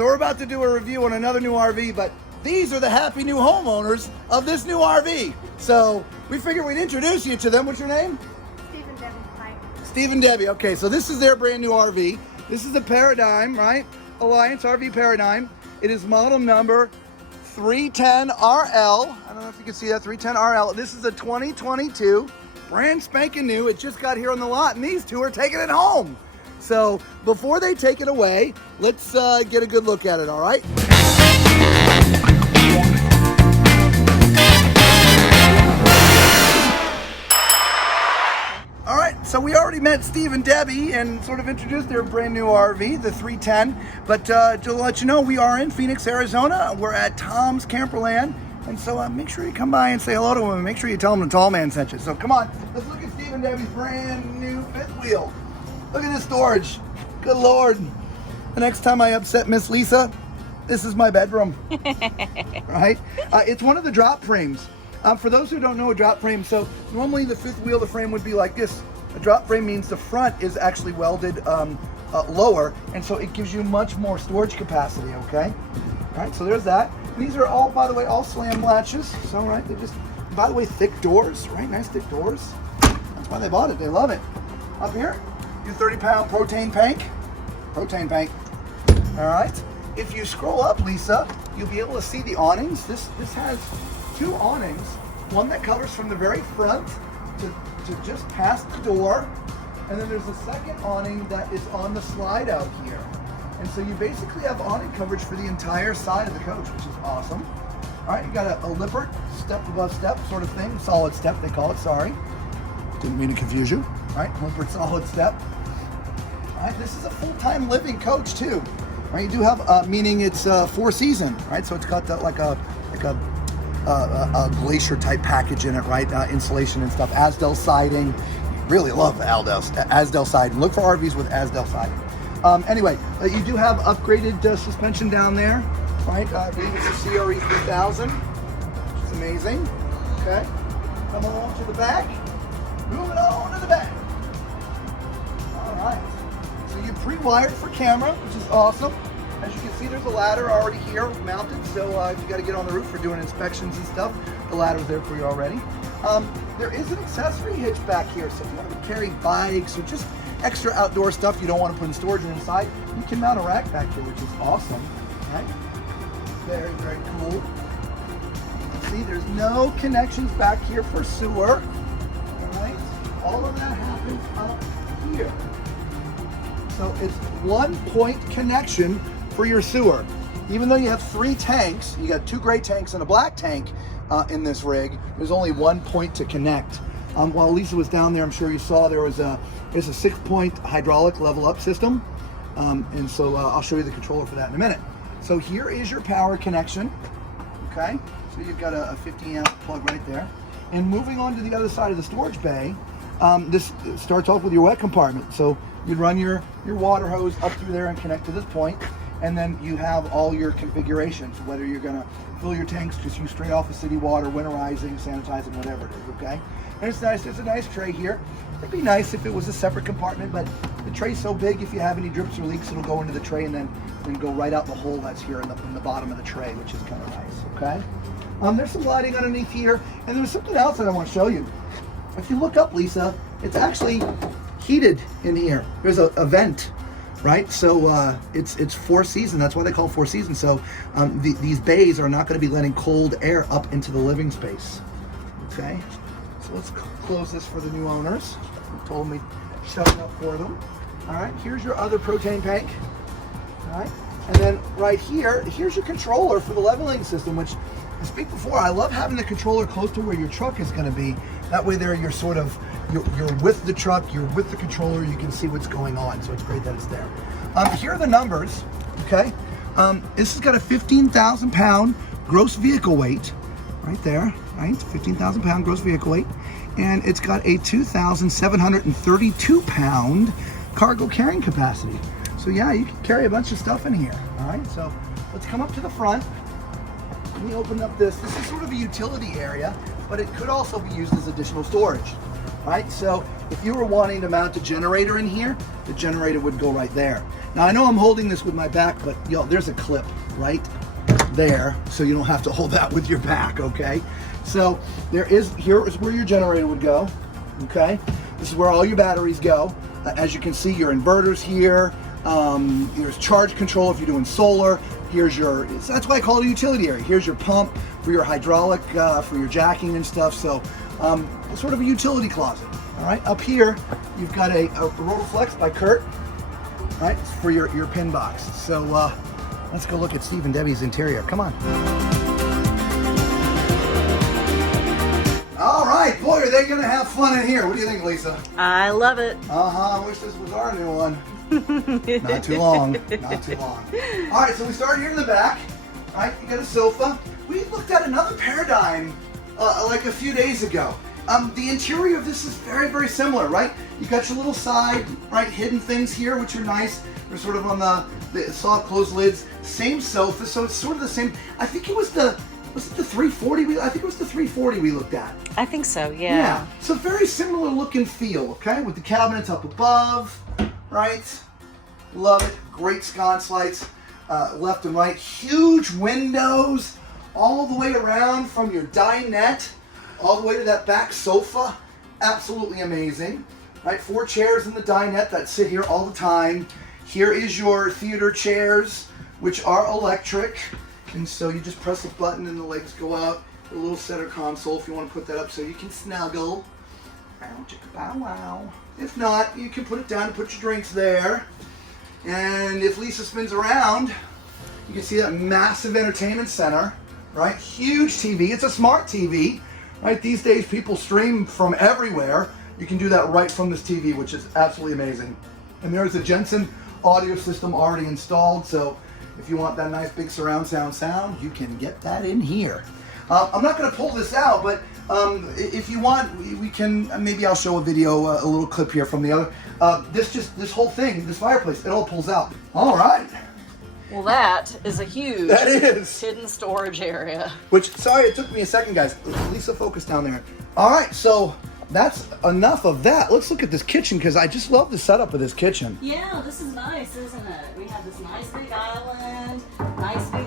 So we're about to do a review on another new RV, but these are the happy new homeowners of this new RV. So we figured we'd introduce you to them. What's your name? Steve and Debbie. Hi. Steve and Debbie. Okay, so this is their brand new RV. This is the Paradigm, right? Alliance RV Paradigm. It is model number 310RL. I don't know if you can see that, 310RL. This is a 2022, brand spanking new. It just got here on the lot, and these two are taking it home. So before they take it away, let's get a good look at it, all right? All right, so we already met Steve and Debbie and sort of introduced their brand new RV, the 310. But to let you know, we are in Phoenix, Arizona. We're at Tom's Camperland. And so make sure you come by and say hello to him. Make sure you tell him the tall man sent you. So come on, let's look at Steve and Debbie's brand new fifth wheel. Look at this storage. Good Lord. The next time I upset Miss Lisa, this is my bedroom. Right? It's one of the drop frames. For those who don't know a drop frame, so normally the fifth wheel, the frame would be like this. A drop frame means the front is actually welded lower, and so it gives you much more storage capacity, okay? All right, so there's that. These are all, by the way, all slam latches. So, right, they just, by the way, thick doors, right? Nice thick doors. That's why they bought it. They love it. Up here, your 30-pound propane tank. Propane tank. All right. If you scroll up, Lisa, you'll be able to see the awnings. This has two awnings. One that covers from the very front to just past the door. And then there's a second awning that is on the slide out here. And so you basically have awning coverage for the entire side of the coach, which is awesome. All right, you got a Lippert, step above step sort of thing. Solid step, they call it, sorry. Didn't mean to confuse you. All right, Lippert solid step. All right, this is a full-time living coach too. All right, you do have, meaning it's 4-season, right? So it's got like a glacier type package in it, right? Insulation and stuff, Asdel siding. Really love Asdel siding. Look for RVs with Asdel siding. Anyway, you do have upgraded suspension down there, right? I believe it's a CRE 3000, which is amazing. Okay, come along to the back. Moving on to the back. All right. So you pre-wired for camera, which is awesome. As you can see, there's a ladder already here mounted. So if you got to get on the roof for doing inspections and stuff, the ladder's there for you already. There is an accessory hitch back here, so if you want to carry bikes or just extra outdoor stuff you don't want to put in storage inside, you can mount a rack back here, which is awesome. Right? Very, very cool. See, there's no connections back here for sewer. All right, all of that happens up here. So it's one point connection for your sewer. Even though you have 3 tanks, you got 2 gray tanks and a black tank in this rig, there's only one point to connect. While Lisa was down there, I'm sure you saw there's a 6-point hydraulic level up system. And so I'll show you the controller for that in a minute. So here is your power connection. Okay, so you've got a 50 amp plug right there. And moving on to the other side of the storage bay, this starts off with your wet compartment. So you'd run your water hose up through there and connect to this point. And then you have all your configurations, whether you're gonna fill your tanks, just use straight off of city water, winterizing, sanitizing, whatever it is, okay? And it's nice, there's a nice tray here. It'd be nice if it was a separate compartment, but the tray's so big, if you have any drips or leaks, it'll go into the tray and then go right out the hole that's here in the bottom of the tray, which is kind of nice, okay? There's some lighting underneath here, and there's something else that I want to show you. If you look up, Lisa, it's actually heated in here. There's a vent. Right, so it's 4-season. That's why they call it 4-season. So these bays are not going to be letting cold air up into the living space. Okay, so let's close this for the new owners. I told them we shut it up for them. All right, here's your other propane tank. All right, and then right here, here's your controller for the leveling system. Which I speak before, I love having the controller close to where your truck is going to be. That way, there you're sort of you're with the truck, you're with the controller, you can see what's going on. So it's great that it's there. Here are the numbers. Okay, this has got a 15,000 pound gross vehicle weight, right there. Right, 15,000 pound gross vehicle weight, and it's got a 2,732 pound cargo carrying capacity. So yeah, you can carry a bunch of stuff in here. All right, so let's come up to the front. Let me open up this. This is sort of a utility area, but it could also be used as additional storage. Right, so if you were wanting to mount a generator in here, the generator would go right there. Now I know I'm holding this with my back, but yo, there's a clip right there, so you don't have to hold that with your back, okay? So here is where your generator would go, okay? This is where all your batteries go. As you can see, your inverter's here. Here's charge control if you're doing solar. Here's your, that's why I call it a utility area. Here's your pump for your hydraulic, for your jacking and stuff. So sort of a utility closet. All right, up here, you've got a Rotoflex by Kurt, right, for your pin box. So let's go look at Steve and Debbie's interior. Come on. All right, boy, are they gonna have fun in here. What do you think, Lisa? I love it. I wish this was our new one. Not too long, not too long. All right, so we started here in the back, right? You got a sofa. We looked at another paradigm like a few days ago. The interior of this is very, very similar, right? You got your little side, right, hidden things here, which are nice. They're sort of on the soft closed lids. Same sofa, so it's sort of the same. I think it was the 340? I think it was the 340 we looked at. I think so, yeah. Yeah, so very similar look and feel, okay? With the cabinets up above, right? Love it. Great sconce lights, left and right. Huge windows all the way around from your dinette all the way to that back sofa. Absolutely amazing. Right, 4 chairs in the dinette that sit here all the time. Here is your theater chairs, which are electric. And so you just press a button and the legs go out. A little center console if you want to put that up so you can snuggle. Bow, chicka, bow, wow. If not, you can put it down and put your drinks there. And if Lisa spins around, you can see that massive entertainment center, right? Huge TV. It's a smart TV, right? These days people stream from everywhere. You can do that right from this TV, which is absolutely amazing. And there's a Jensen audio system already installed, so if you want that nice big surround sound, you can get that in here. I'm not going to pull this out, but if you want, we can, maybe I'll show a video, a little clip here from the other. This whole thing, this fireplace, it all pulls out. All right. Well, that is a huge hidden storage area. Which, sorry, it took me a second, guys. Lisa, focus down there. All right, so that's enough of that. Let's look at this kitchen, because I just love the setup of this kitchen. Yeah, this is nice, isn't it? We have this nice big island, nice big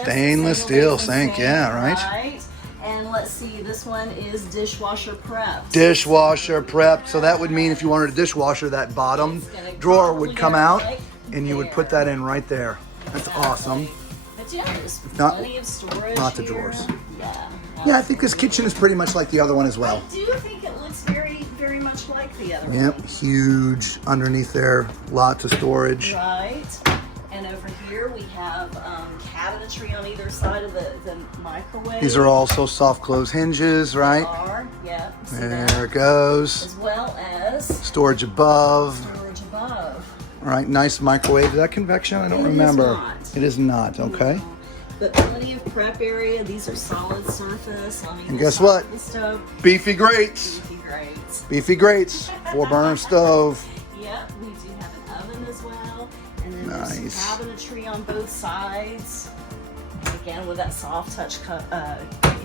stainless steel sink, yeah, right? And let's see, this one is dishwasher prepped. Dishwasher prepped. So that would mean if you wanted a dishwasher, that bottom drawer would come out, and you would put that in right there. That's awesome. But yeah, there's plenty of storage. Lots of drawers. Yeah. Yeah, I think this kitchen is pretty much like the other one as well. I do think it looks very, very much like the other one. Yep, huge underneath there, lots of storage. Right. And over here we have cabinetry on either side of the microwave. These are also soft close hinges, right? They are, yeah. There it goes. As well as storage above. Storage above. All right, nice microwave. Is that convection? I don't remember. It is not, okay. No. But plenty of prep area. These are solid surface. And guess what? Beefy grates. Beefy grates. Beefy grates. 4-burner stove. Yep, we do have an oven as well. And then nice. There's cabinetry on both sides. Again, with that soft touch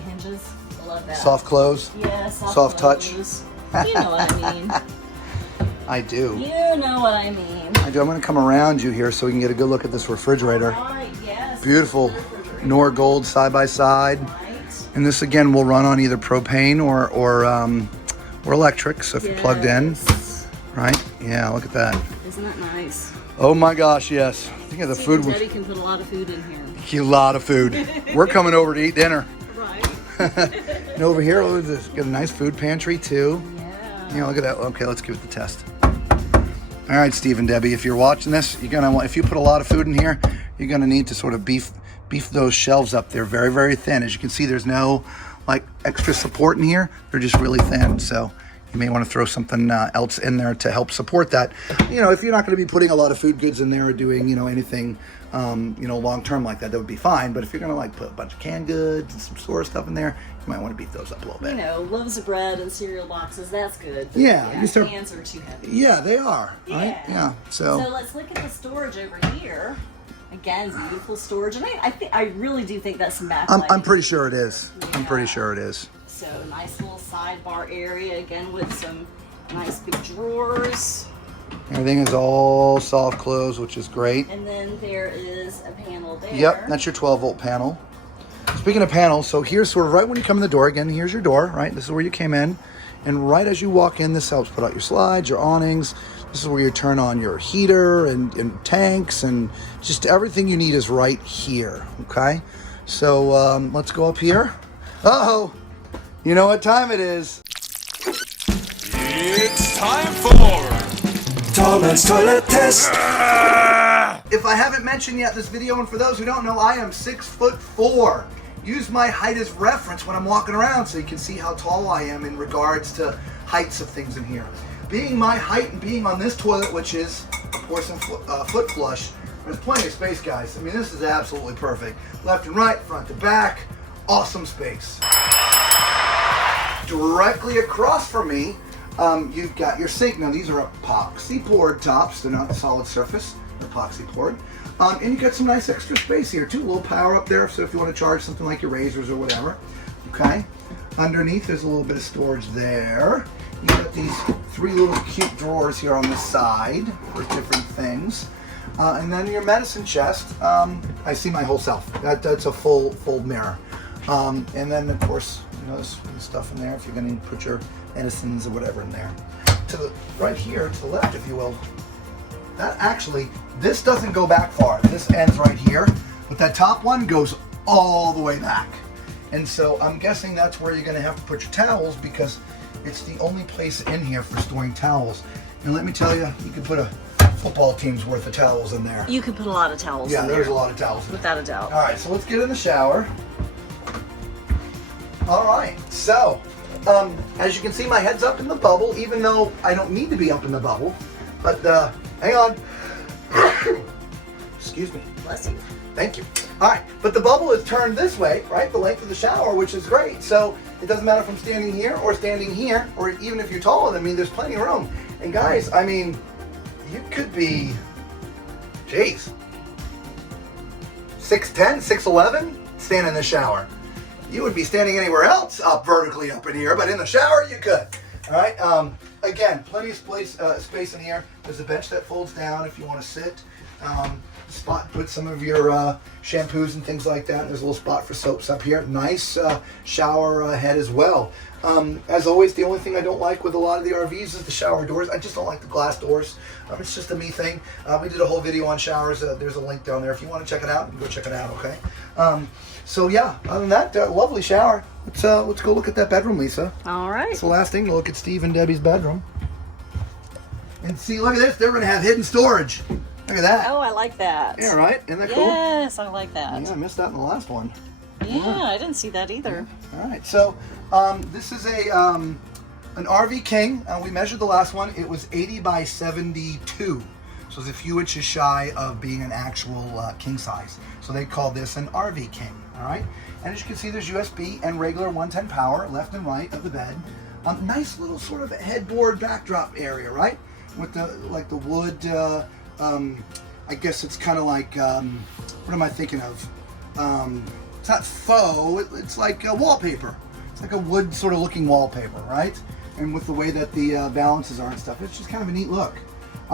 hinges. I love that. Soft close? Yeah, soft touch. You know what I mean. I do. You know what I mean. I do. I'm going to come around you here so we can get a good look at this refrigerator. All right, yes. Beautiful. Nor Gold side by side. Right. And this again will run on either propane or electric. So if you're plugged in, right? Yeah, look at that. Isn't that nice? Oh my gosh, yes. I think the food was. Daddy can put a lot of food in here. A lot of food. We're coming over to eat dinner. Right. And over here, we've got a nice food pantry too. Yeah. Yeah, look at that. Okay, let's give it the test. All right, Steve and Debbie, if you're watching this, you're gonna want, if you put a lot of food in here, you're gonna need to sort of beef those shelves up. They're very, very thin. As you can see, there's no like extra support in here. They're just really thin. So you may want to throw something else in there to help support that. You know, if you're not going to be putting a lot of food goods in there or doing, you know, anything, you know, long term like that, that would be fine. But if you're going to like put a bunch of canned goods and some store stuff in there, you might want to beef those up a little bit. You know, loaves of bread and cereal boxes, that's good. But yeah, cans are too heavy. Yeah, they are. Right? Yeah. So let's look at the storage over here. Again, beautiful storage, and I really do think that's some backlighting. I'm pretty sure it is. Yeah. I'm pretty sure it is. So nice little sidebar area again with some nice big drawers. Everything is all soft close, which is great. And then there is a panel there. Yep, that's your 12-volt panel. Speaking of panels, so here's sort of right when you come in the door. Again, here's your door, right? This is where you came in. And right as you walk in, this helps put out your slides, your awnings. This is where you turn on your heater and tanks, and just everything you need is right here, okay? So let's go up here. Uh-oh, you know what time it is. It's time for Tallman's Toilet Test. If I haven't mentioned yet this video, and for those who don't know, I am 6'4". Use my height as reference when I'm walking around so you can see how tall I am in regards to heights of things in here. Being my height and being on this toilet, which is, of course, foot flush, there's plenty of space, guys. I mean, this is absolutely perfect. Left and right, front to back, awesome space. Directly across from me, you've got your sink. Now, these are epoxy poured tops. They're not solid surface, epoxy poured. And you got some nice extra space here too. A little power up there, so if you want to charge something like your razors or whatever. Okay. Underneath, there's a little bit of storage there. You got these 3 little cute drawers here on the side for different things. And then your medicine chest. I see my whole self. That's a full mirror. And then, of course, you know, there's stuff in there if you're going to put your medicines or whatever in there. To the right here, to the left, if you will. That actually, this doesn't go back far. This ends right here, but that top one goes all the way back. And so I'm guessing that's where you're going to have to put your towels, because it's the only place in here for storing towels. And let me tell you, you can put a football team's worth of towels in there. You could put a lot of towels in there. Yeah, there's a lot of towels in there. Without a doubt. All right, so let's get in the shower. All right, so as you can see, my head's up in the bubble, even though I don't need to be up in the bubble. But hang on. Excuse me. Bless you. Thank you. All right, but the bubble is turned this way, right? The length of the shower, which is great. So it doesn't matter if I'm standing here, or even if you're taller than me, there's plenty of room. And guys, I mean, you could be, geez, 6'10", 6'11", stand in the shower. You would be standing anywhere else up vertically up in here, but in the shower you could. All right. Again, plenty of space in here. There's a bench that folds down if you want to sit. Put some of your shampoos and things like that. There's a little spot for soaps up here. Nice shower head as well. As always, the only thing I don't like with a lot of the RVs is the shower doors. I just don't like the glass doors. It's just a me thing. We did a whole video on showers. There's a link down there. If you want to check it out, go check it out, okay? So yeah, other than that, lovely shower. Let's go look at that bedroom, Lisa. All right. It's the last thing to look at Steve and Debbie's bedroom. And see, look at this. They're going to have hidden storage. Look at that. Oh, I like that. Yeah, right? Isn't that cool? Yes, I like that. Yeah, I missed that in the last one. Yeah, I didn't see that either. All right, so this is an RV King. We measured the last one. It was 80 by 72. So it's a few inches shy of being an actual king size. So they call this an RV King, all right? And as you can see, there's USB and regular 110 power left and right of the bed. Nice little sort of headboard backdrop area, right? With the wood, I guess it's kind of like, what am I thinking of? It's not faux, it's like wallpaper. It's like a wood sort of looking wallpaper, right? And with the way that the balances are and stuff, it's just kind of a neat look.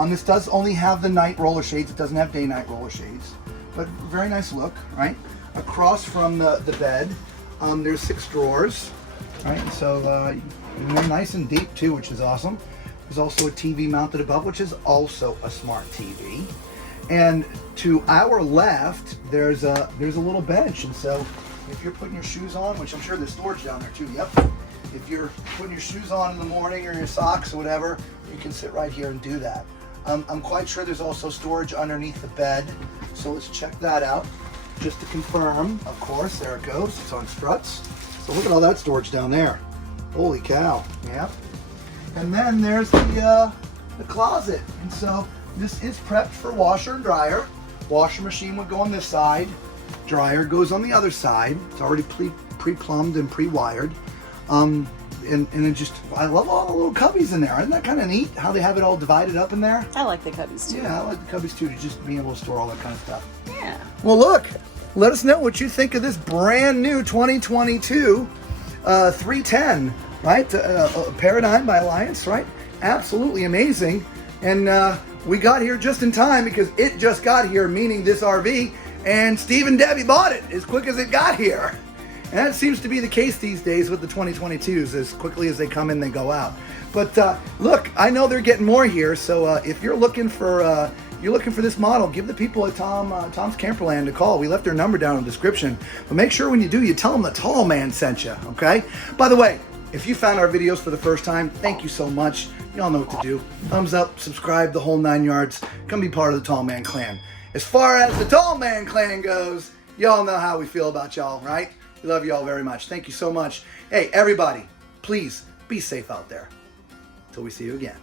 This does only have the night roller shades. It doesn't have day-night roller shades, but very nice look, right? Across from the bed, there's 6 drawers, right? So they're nice and deep too, which is awesome. There's also a TV mounted above, which is also a smart TV. And to our left, there's a little bench. And so if you're putting your shoes on, which I'm sure there's storage down there too, yep. If you're putting your shoes on in the morning or your socks or whatever, you can sit right here and do that. I'm quite sure there's also storage underneath the bed. So let's check that out. Just to confirm, of course, there it goes. It's on struts. So look at all that storage down there. Holy cow. Yep. And then there's the closet. And so this is prepped for washer and dryer. Washer machine would go on this side. Dryer goes on the other side. It's already pre-plumbed and pre-wired. And it just, I love all the little cubbies in there. Isn't that kind of neat how they have it all divided up in there? I like the cubbies too. Yeah, I like the cubbies too, to just be able to store all that kind of stuff. Yeah. Well, look, let us know what you think of this brand new 2022 310, right? Paradigm by Alliance, right? Absolutely amazing. And we got here just in time because it just got here, meaning this RV, and Steve and Debbie bought it as quick as it got here. And that seems to be the case these days with the 2022s. As quickly as they come in, they go out. But look, I know they're getting more here, so if you're looking for this model, give the people at Tom's Camperland a call. We left their number down in the description. But make sure when you do, you tell them the Tall Man sent you, okay? By the way, if you found our videos for the first time, thank you so much. Y'all know what to do. Thumbs up, subscribe, the whole 9 yards. Come be part of the Tall Man Clan. As far as the Tall Man Clan goes, y'all know how we feel about y'all, right? We love y'all very much. Thank you so much. Hey, everybody, please be safe out there. Till we see you again.